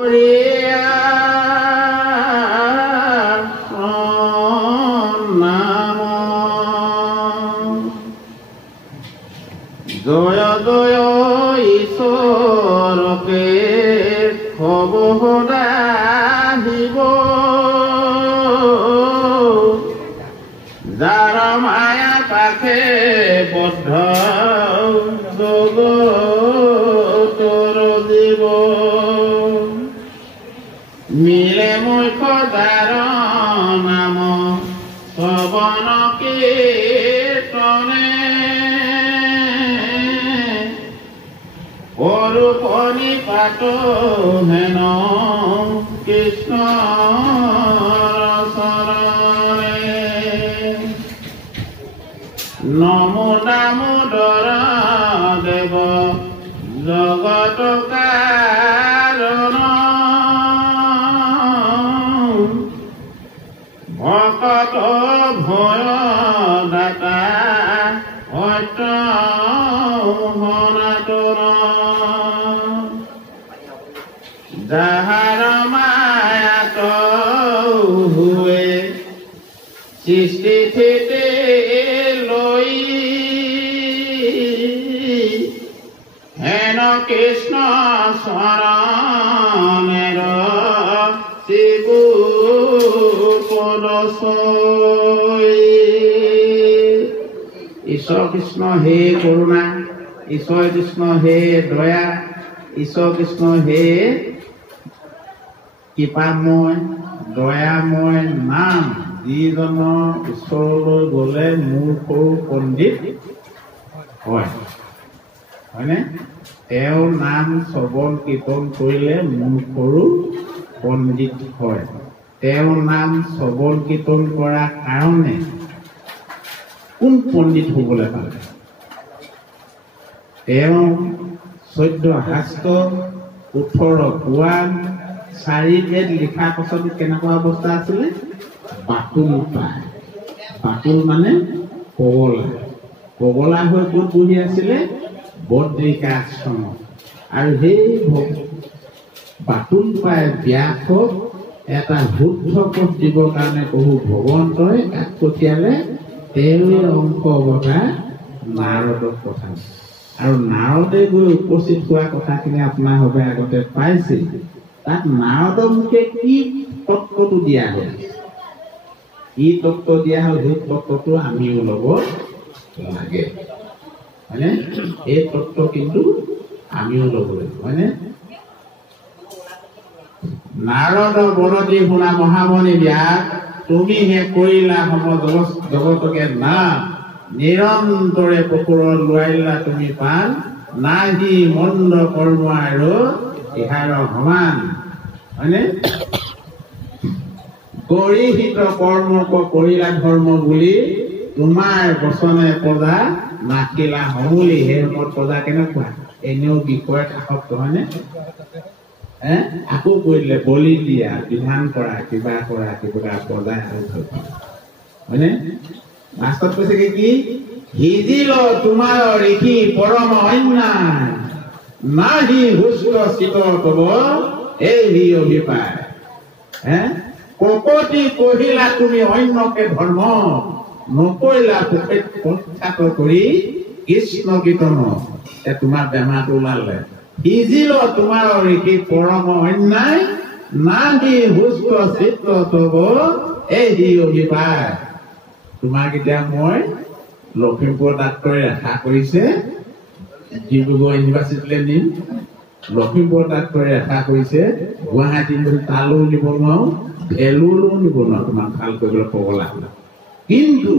জয় জয় ঈশ্বৰকে হব সদাহিব যাৰ মায়া পাশে বদ্ধ জগতৰ জীৱ মিলে মুখ্য যাৰ নাম শ্ৰৱণ কীৰ্তনে অৰূপণি পাত হেন কৃষ্ণ চৰণে নমো দামোদৰ দেৱ জগত কাৰণ ভকত ভয় দাতা সত্য সনাতন যাহাৰ মায়াত হুৱে সৃষ্টি স্থিতি লৈ হেন কৃষ্ণ চৰণেৰ শিবু পদচৈ ঈশ্বৰ কৃষ্ণ হে কৰুণা ঈশ্বৰ কৃষ্ণ হে দয়া ঈশ্বৰ কৃষ্ণ হে কৃপাময় দয়াময় নাম যিজনৰ ঈশ্বৰলৈ গ'লে মোৰ সৰু পণ্ডিত হয়নে তেওঁৰ নাম শ্ৰৱণ কীৰ্তন কৰিলে মোৰ সৰু পণ্ডিত হয় তেওঁৰ নাম শ্ৰৱণ কীৰ্তন কৰাৰ কাৰণে কোন পণ্ডিত হ'বলৈ পালে তেওঁ 14 শাস্ত্ৰ 18 পুৰাণ 4 বেদ লিখাৰ পাছত কেনেকুৱা অৱস্থা আছিলে বাতুল পায় বাতুল মানে পগলা হৈ ক'ত বহি আছিলে বদ্ৰিকা আশ্ৰমত আৰু সেই বাতুল পায় ব্যাসক এটা শুদ্ধ পথ দিবৰ কাৰণে প্ৰভু ভগৱন্তই তাক পঠিয়ালে তেওঁৰ অংশ অৱতাৰ নাৰদক পঠালে আৰু নাৰদে গৈ উপস্থিত হোৱা কথাখিনি আপোনাৰ হবে আগতে পাইছে তাত নাৰদৰ মুখে কি তত্ত্বটো দিয়া হ'ল কি তত্ত্ব দিয়া হ'ল সেই তত্ত্বটো আমিও ল'ব লাগে হয়নে এই তত্ত্ব কিন্তু আমিও ল'ব লাগিব হয়নে নাৰদ বৰদী শুনা মহামণি ব্যাস তুমি হে কৰিলা সম জগতকে না নিৰন্তৰে পশুৰৰ লোৱাইলা তুমি পান নাহি মন্দ কৰ্ম আৰু ইহাৰ সমান হয়নে গৰিহিত কৰ্মক কৰিলা ধৰ্ম বুলি তোমাৰ বচনে প্ৰজা নাখিলা সমূলি সেই সময়ত প্ৰজা কেনেকুৱা এনেও বিষয়ত আসক্ত হয়নে আকৌ কৰিলে বলি দিয়া বিধান কৰা কিবা প্ৰজা হয়নে লাষ্টত কৈছে কি হিজিল তোমাৰ ঋষি পৰম অন্যায় নাহি হুষ্ট চিত কব এই অভিপায় কপতি কহিলা তুমি অন্যকে ধৰ্ম নকৰিলা প্ৰখ্যাত কৰি কৃষ্ণ কীৰ্তন তোমাৰ বেমাৰটো ওলালে হিজিল তোমাৰ ঋষি পৰম অন্যায় নাহি হুষ্ট চিত কব এই অভিপায় তোমাক এতিয়া মই লখিমপুৰ ডাক্তৰে আশা কৰিছে ডিব্ৰুগড় ইউনিভাৰ্চিটিলৈ নিম লখিমপুৰ ডাক্তৰে আশা কৰিছে গুৱাহাটী তালৈও নিব নোৱাৰো ভেলুলৈও নিব নোৱাৰো তোমাক ভাল কৰিবলৈ পগলা কিন্তু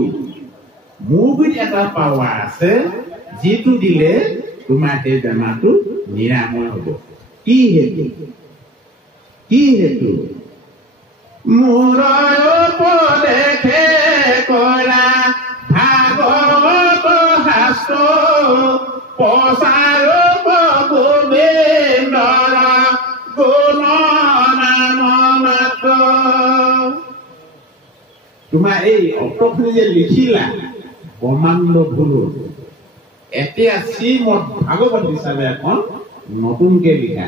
মোৰ গুৰিত এটা পাৱাৰ আছে যিটো দিলে তোমাৰ সেই বেমাৰটো নিৰাময় হ'ব কি হেতু মোৰ উপদেশে কৰা ভাগৱত শাস্ত্ৰ প্ৰচাৰ গোবিন্দৰ গুণ নাম মাত্ৰ তোমাৰ এই অৰ্থখিনি যে লিখিলা ব্ৰহ্মাণ্ড ভুল এতিয়া শ্ৰীমদ ভাগৱত হিচাপে এখন নতুনকে লিখা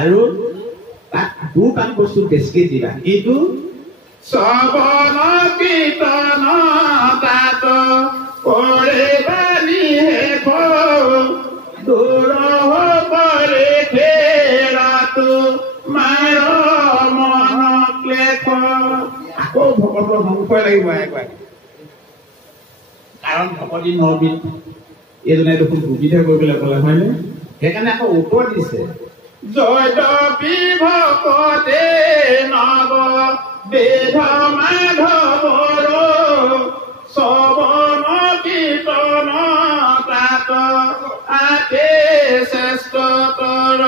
আৰু তাক দুটান বস্তু বেছিকে দিবা এইটো শ্ৰৱণ কীৰ্তন তাত কৰে বাণী শেষ দূৰ কৰে খেৰাটো মাৰ মন ক্লেশ আকৌ ভকতৰ ধ্বংসই লাগিব একবাৰ কাৰণ ভকতি নবিধ এইজনে দেখোন দুবিধে কৰিবলৈ ক'লে হয়নে সেইকাৰণে আকৌ উত্তৰ দিছে জয়দপি ভকতে নৱ বেদ মাধৱৰ শ্ৰৱণ কীৰ্তন তাত আতে শ্ৰেষ্ঠতৰ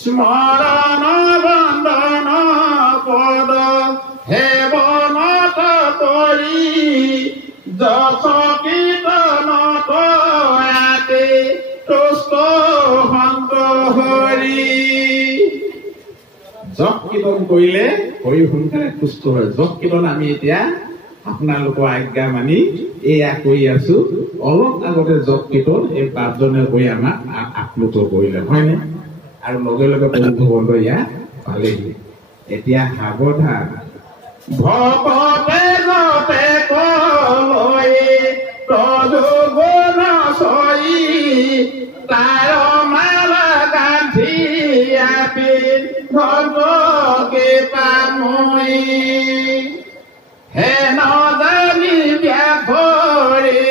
স্মৰণ বন্দন পদ সেৱনত কৰি যশ কীৰ্তনত আতে তুষ্ট সন্ত হৰি যশ কীৰ্তন কৰিলে হৰি সোনকালে তুষ্ট হয় যশ কীৰ্তন আমি এতিয়া আপোনালোকৰ আজ্ঞা মানি এয়া কৰি আছো অলপ আগতে যশ কীৰ্তন এই 5 জনে হৈ আমাক আপ্লুত কৰিলে হয়নে আৰু লগে লগে বন্ধু ইয়া পালেহি এতিয়া সাৱধান ভকতে যতে কয় প্ৰযোগন চই তাৰ মালা গান্ধি আপি ভগকে পামই হে নজানি ব্যাঘৰে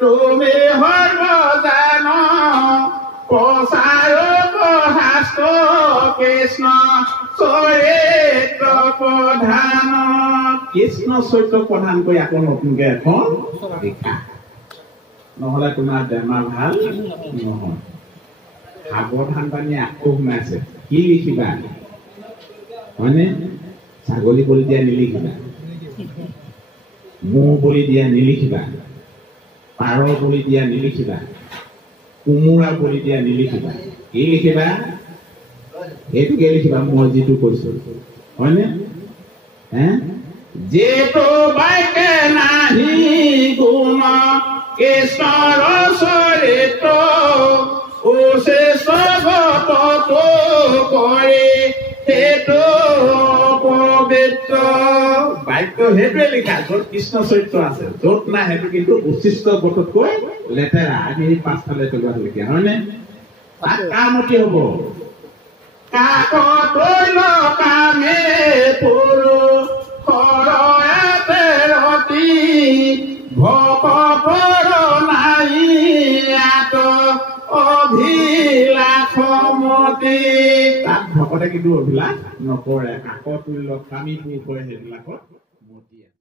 তুমি সৰ্বজান প্ৰচাৰক শাস্ত্ৰ কৃষ্ণ চৰিত্ৰ প্ৰধান কৃষ্ণ চৰিত্ৰ প্ৰধান কৰি আকৌ নতুনকে এখন লিখা নহলে তোমাৰ বেমাৰ ভাল নহয় সাৱধান পানী আকৌ সোমাইছে কি লিখিবা হয়নে ছাগলী বলি দিয়া নিলিখিবা মহ বলি দিয়া নিলিখিবা পাৰ বলি দিয়া নিলিখিবা কোমোৰা বলি দিয়া নিলিখিবা কি লিখিবা এইটোকে লিখিবা মই যিটো কৈছো হয়নে যেটো বাইকে নাহি গুণ কৃষ্ণৰ চৰিত্ৰ উশেষগত কৰে সেইটো পবিত্ৰ বাক্য সেইটোৱে লিখা য'ত কৃষ্ণ চৰিত্ৰ আছে য'ত নাই সেইটো কিন্তু উচিষ্ট গততকৈ লেতেৰা আমি এই 5ফালে কৰিব লিখা হয়নে তাক কামতি হব কাকতৈল কামে পুৰু সৰয়াতে ৰতি ভকতৰ নাই আত অভিলাষমতি তাত ভকতে কিন্তু অভিলাষ নকৰে কাকতৈল কামী পুৰুষ হয় সেইবিলাকত